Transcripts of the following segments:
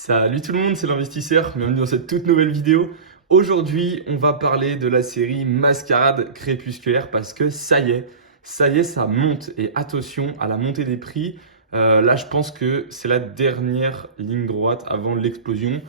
Salut tout le monde, c'est l'investisseur, bienvenue dans cette toute nouvelle vidéo. Aujourd'hui, on va parler de la série Mascarade crépusculaire parce que ça y est, ça monte. Et attention à la montée des prix. Là, je pense que c'est la dernière ligne droite avant l'explosion.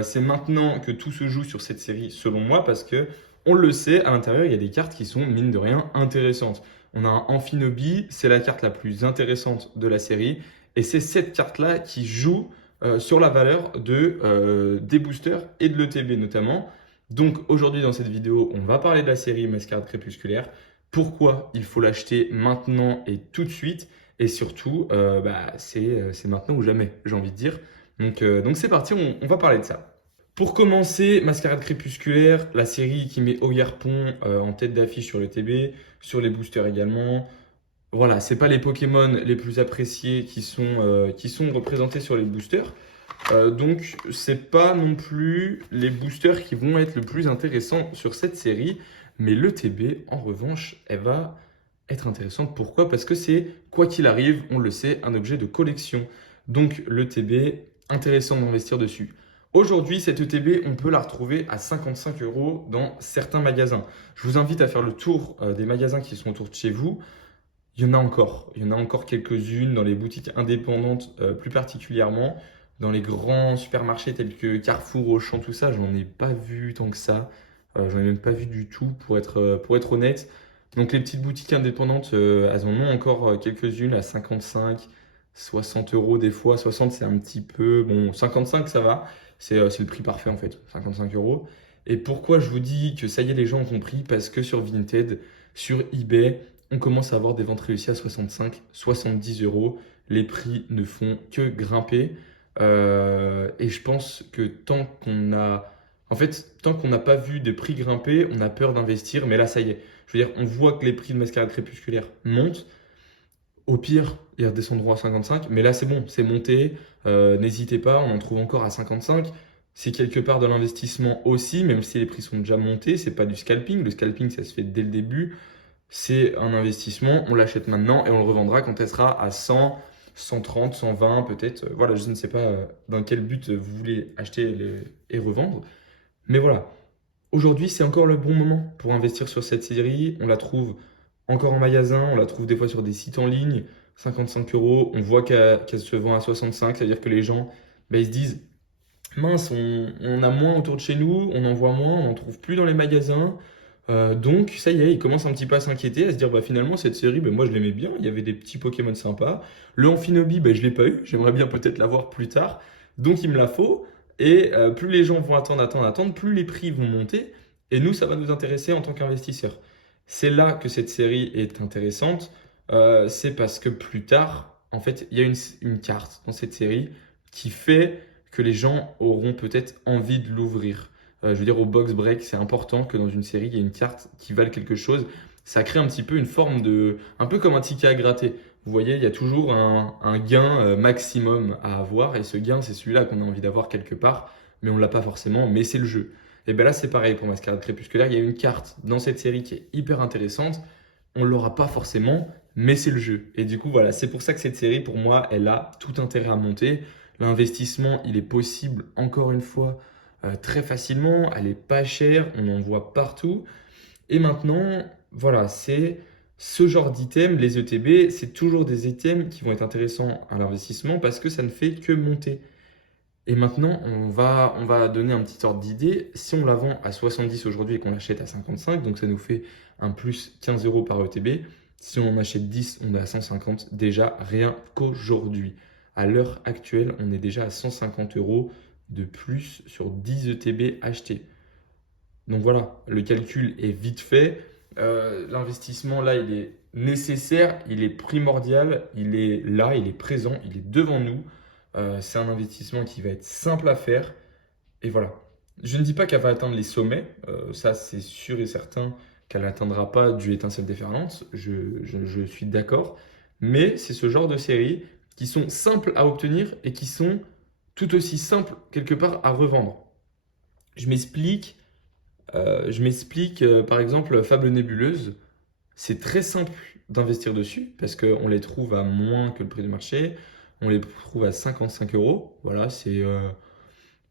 C'est maintenant que tout se joue sur cette série, selon moi, parce que on le sait, à l'intérieur, il y a des cartes qui sont, mine de rien, intéressantes. On a un Amphinobi, c'est la carte la plus intéressante de la série. Et c'est cette carte-là qui joue sur la valeur des boosters et de l'ETB notamment. Donc aujourd'hui dans cette vidéo, on va parler de la série Mascarade crépusculaire, pourquoi il faut l'acheter maintenant et tout de suite, et surtout c'est maintenant ou jamais, j'ai envie de dire. Donc c'est parti, on va parler de ça. Pour commencer, Mascarade crépusculaire, la série qui met Ogerpon en tête d'affiche sur l'ETB, sur les boosters également. Voilà, c'est pas les Pokémon les plus appréciés qui sont représentés sur les boosters. Donc, c'est pas non plus les boosters qui vont être le plus intéressant sur cette série. Mais l'ETB, en revanche, elle va être intéressante. Pourquoi? Parce que c'est, quoi qu'il arrive, on le sait, un objet de collection. Donc, l'ETB, intéressant d'investir dessus. Aujourd'hui, cette ETB, on peut la retrouver à 55 euros dans certains magasins. Je vous invite à faire le tour des magasins qui sont autour de chez vous. Il y en a encore quelques-unes dans les boutiques indépendantes, plus particulièrement. Dans les grands supermarchés tels que Carrefour, Auchan, tout ça, j'en ai pas vu tant que ça. J'en ai même pas vu du tout pour être honnête. Donc les petites boutiques indépendantes, elles en ont encore quelques-unes à 55, 60 euros des fois. 60 c'est un petit peu... Bon, 55 ça va. C'est le prix parfait en fait, 55 euros. Et pourquoi je vous dis que ça y est, les gens ont compris? Parce que sur Vinted, sur eBay, on commence à avoir des ventes réussies à 65, 70 euros. Les prix ne font que grimper. Et je pense que tant qu'on n'a pas vu des prix grimper, on a peur d'investir. Mais là, ça y est. Je veux dire, on voit que les prix de Mascarade crépusculaire montent. Au pire, ils redescendront à 55. Mais là, c'est bon, c'est monté. N'hésitez pas, on en trouve encore à 55. C'est quelque part de l'investissement aussi, même si les prix sont déjà montés. C'est pas du scalping. Le scalping, ça se fait dès le début. C'est un investissement, on l'achète maintenant et on le revendra quand elle sera à 100, 130, 120 peut-être. Voilà, je ne sais pas dans quel but vous voulez acheter et revendre. Mais voilà, aujourd'hui c'est encore le bon moment pour investir sur cette série. On la trouve encore en magasin, on la trouve des fois sur des sites en ligne, 55 euros. On voit qu'elle se vend à 65, c'est-à-dire que les gens ils se disent, mince, on a moins autour de chez nous, on en voit moins, on n'en trouve plus dans les magasins. Donc ça y est, ils commencent un petit peu à s'inquiéter, à se dire finalement cette série, moi je l'aimais bien, il y avait des petits Pokémon sympas. Le Amphinobi, je l'ai pas eu, j'aimerais bien peut-être l'avoir plus tard, donc il me la faut. Et plus les gens vont attendre, plus les prix vont monter, et nous ça va nous intéresser en tant qu'investisseurs. C'est là que cette série est intéressante, c'est parce que plus tard, en fait, il y a une carte dans cette série qui fait que les gens auront peut-être envie de l'ouvrir. Je veux dire, au box break, c'est important que dans une série, il y ait une carte qui vale quelque chose. Ça crée un petit peu une forme de... Un peu comme un ticket à gratter. Vous voyez, il y a toujours un gain maximum à avoir. Et ce gain, c'est celui-là qu'on a envie d'avoir quelque part. Mais on ne l'a pas forcément, mais c'est le jeu. Et bien là, c'est pareil pour Mascarade crépusculaire. Il y a une carte dans cette série qui est hyper intéressante. On ne l'aura pas forcément, mais c'est le jeu. Et du coup, voilà, c'est pour ça que cette série, pour moi, elle a tout intérêt à monter. L'investissement, il est possible, encore une fois, très facilement. Elle est pas chère, on en voit partout. Et maintenant, voilà, c'est ce genre d'items, les ETB, c'est toujours des items qui vont être intéressants à l'investissement parce que ça ne fait que monter. Et maintenant, on va donner un petit ordre d'idée. Si on la vend à 70 aujourd'hui et qu'on l'achète à 55, donc ça nous fait un plus 15 euros par ETB. Si on en achète 10, on est à 150 déjà rien qu'aujourd'hui. À l'heure actuelle, on est déjà à 150 euros de plus sur 10 ETB achetés. Donc voilà, le calcul est vite fait. L'investissement là, il est nécessaire, il est primordial, il est là, il est présent, il est devant nous. C'est un investissement qui va être simple à faire. Et voilà. Je ne dis pas qu'elle va atteindre les sommets. Ça, c'est sûr et certain qu'elle n'atteindra pas du étincelle déferlante. Je suis d'accord. Mais c'est ce genre de séries qui sont simples à obtenir et qui sont tout aussi simples quelque part à revendre. Je m'explique. Par exemple, Fable Nébuleuse, c'est très simple d'investir dessus parce qu'on les trouve à moins que le prix du marché. On les trouve à 55 euros. Voilà,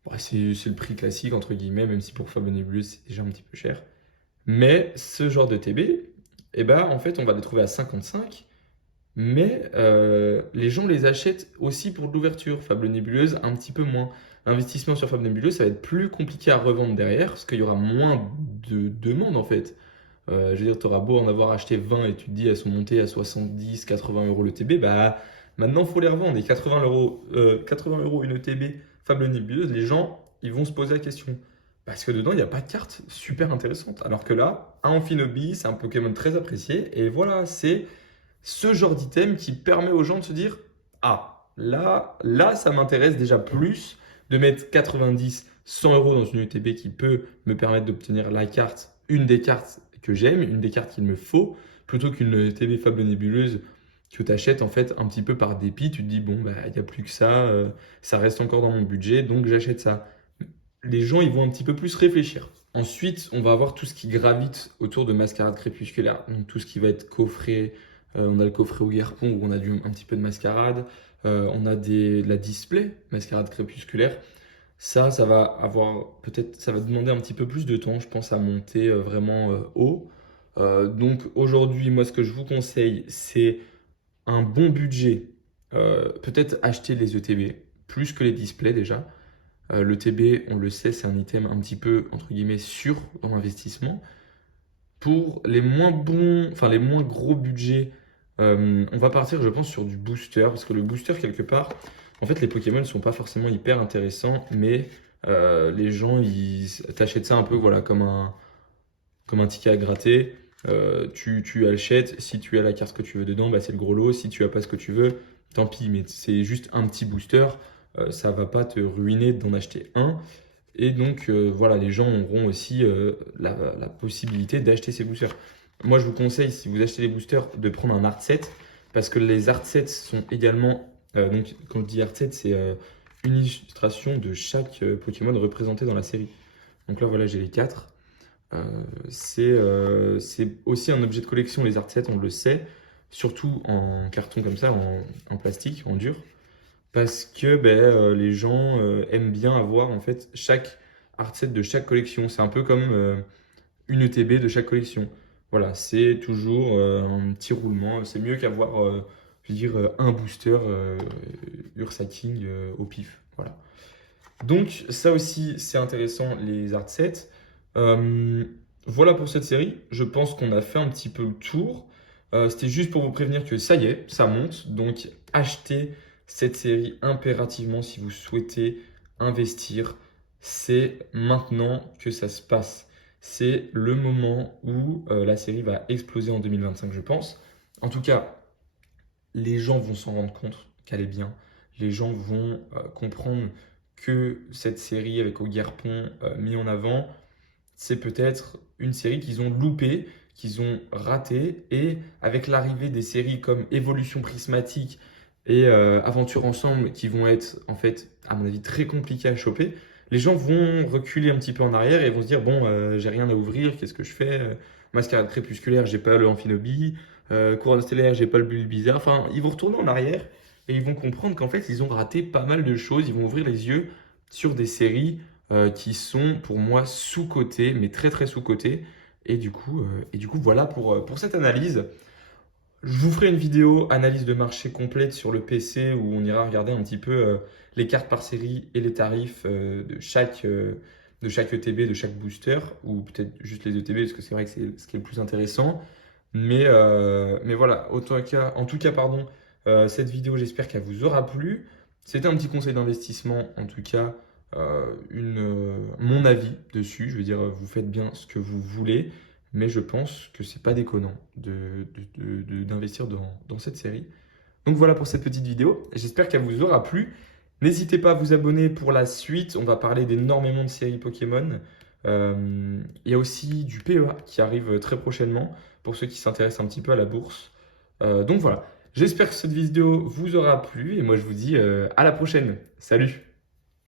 Ouais, c'est le prix classique, entre guillemets, même si pour Fable Nebuleuse, c'est déjà un petit peu cher. Mais ce genre de TB, eh ben, en fait, on va les trouver à 55, mais les gens les achètent aussi pour de l'ouverture. Fable Nébuleuse, un petit peu moins. L'investissement sur Fable Nébuleuse, ça va être plus compliqué à revendre derrière, parce qu'il y aura moins de demandes, en fait. Je veux dire, tu auras beau en avoir acheté 20 et tu te dis elles sont montées à 70, 80 euros le TB, bah maintenant il faut les revendre. Et 80 euros une TB Fable Nébuleuse, les gens ils vont se poser la question. Parce que dedans il n'y a pas de carte super intéressante. Alors que là, un Amphinobi, c'est un Pokémon très apprécié. Et voilà, c'est ce genre d'item qui permet aux gens de se dire ah, là ça m'intéresse déjà plus de mettre 90, 100 euros dans une UTB qui peut me permettre d'obtenir la carte, une des cartes que j'aime, une des cartes qu'il me faut, plutôt qu'une UTB Fable Nébuleuse que tu achètes en fait un petit peu par dépit. Tu te dis, bon, bah, il n'y a plus que ça, ça reste encore dans mon budget, donc j'achète ça. Les gens, ils vont un petit peu plus réfléchir. Ensuite, on va avoir tout ce qui gravite autour de Mascarade Crépusculaire. Donc tout ce qui va être coffret, on a le coffret au Guerpon où on a un petit peu de Mascarade. On a la display Mascarade Crépusculaire. Ça va avoir peut-être, ça va demander un petit peu plus de temps, je pense, à monter vraiment haut. Donc aujourd'hui, moi, ce que je vous conseille, c'est un bon budget. Peut-être acheter les ETB plus que les displays déjà. Le TB, on le sait, c'est un item un petit peu, entre guillemets, sûr dans l'investissement. Pour les moins bons, enfin les moins gros budgets, on va partir, je pense, sur du booster. Parce que le booster, quelque part, en fait, les Pokémon ne sont pas forcément hyper intéressants, mais les gens, ils t'achètent ça un peu voilà, comme un ticket à gratter. Tu achètes, si tu as la carte que tu veux dedans, bah, c'est le gros lot. Si tu as pas ce que tu veux, tant pis, mais c'est juste un petit booster. Ça va pas te ruiner d'en acheter un. Et donc, voilà, les gens auront aussi la possibilité d'acheter ces boosters. Moi, je vous conseille, si vous achetez les boosters, de prendre un art set, parce que les art sets sont également, donc quand je dis art set, c'est une illustration de chaque Pokémon représenté dans la série. Donc là, voilà, j'ai les 4. C'est aussi un objet de collection, les art sets, on le sait, surtout en carton comme ça, en plastique, en dur, parce que ben, les gens aiment bien avoir en fait chaque art set de chaque collection. C'est un peu comme une ETB de chaque collection. Voilà, c'est toujours un petit roulement. C'est mieux qu'avoir, je veux dire, un booster Ursaking au pif. Voilà. Donc ça aussi, c'est intéressant, les art sets. Euh, voilà pour cette série. Je pense qu'on a fait un petit peu le tour. C'était juste pour vous prévenir que ça y est, ça monte. Donc achetez cette série impérativement si vous souhaitez investir. C'est maintenant que ça se passe. C'est le moment où la série va exploser en 2025, je pense. En tout cas, les gens vont s'en rendre compte qu'elle est bien. Les gens vont comprendre que cette série avec Oguerpon mis en avant, c'est peut-être une série qu'ils ont loupée, qu'ils ont ratée. Et avec l'arrivée des séries comme Évolution Prismatique et Aventure Ensemble, qui vont être en fait, à mon avis, très compliquées à choper, les gens vont reculer un petit peu en arrière et vont se dire, bon, j'ai rien à ouvrir, qu'est-ce que je fais? Mascarade Crépusculaire, j'ai pas le Amphinobi. Couronne Stellaire, j'ai pas le bulle bizarre. Enfin, ils vont retourner en arrière et ils vont comprendre qu'en fait, ils ont raté pas mal de choses. Ils vont ouvrir les yeux sur des séries qui sont pour moi sous-cotées, mais très très sous-cotées. Et du coup, voilà pour cette analyse. Je vous ferai une vidéo analyse de marché complète sur le PC où on ira regarder un petit peu les cartes par série et les tarifs de chaque ETB, de chaque booster, ou peut-être juste les ETB parce que c'est vrai que c'est ce qui est le plus intéressant. Mais voilà, en tout cas, pardon, cette vidéo, j'espère qu'elle vous aura plu. C'était un petit conseil d'investissement, en tout cas, mon avis dessus. Je veux dire, vous faites bien ce que vous voulez, mais je pense que c'est pas déconnant d'investir dans cette série. Donc voilà pour cette petite vidéo. J'espère qu'elle vous aura plu. N'hésitez pas à vous abonner pour la suite. On va parler d'énormément de séries Pokémon. Il y a aussi du PEA qui arrive très prochainement pour ceux qui s'intéressent un petit peu à la bourse. Donc voilà, j'espère que cette vidéo vous aura plu et moi je vous dis à la prochaine. Salut!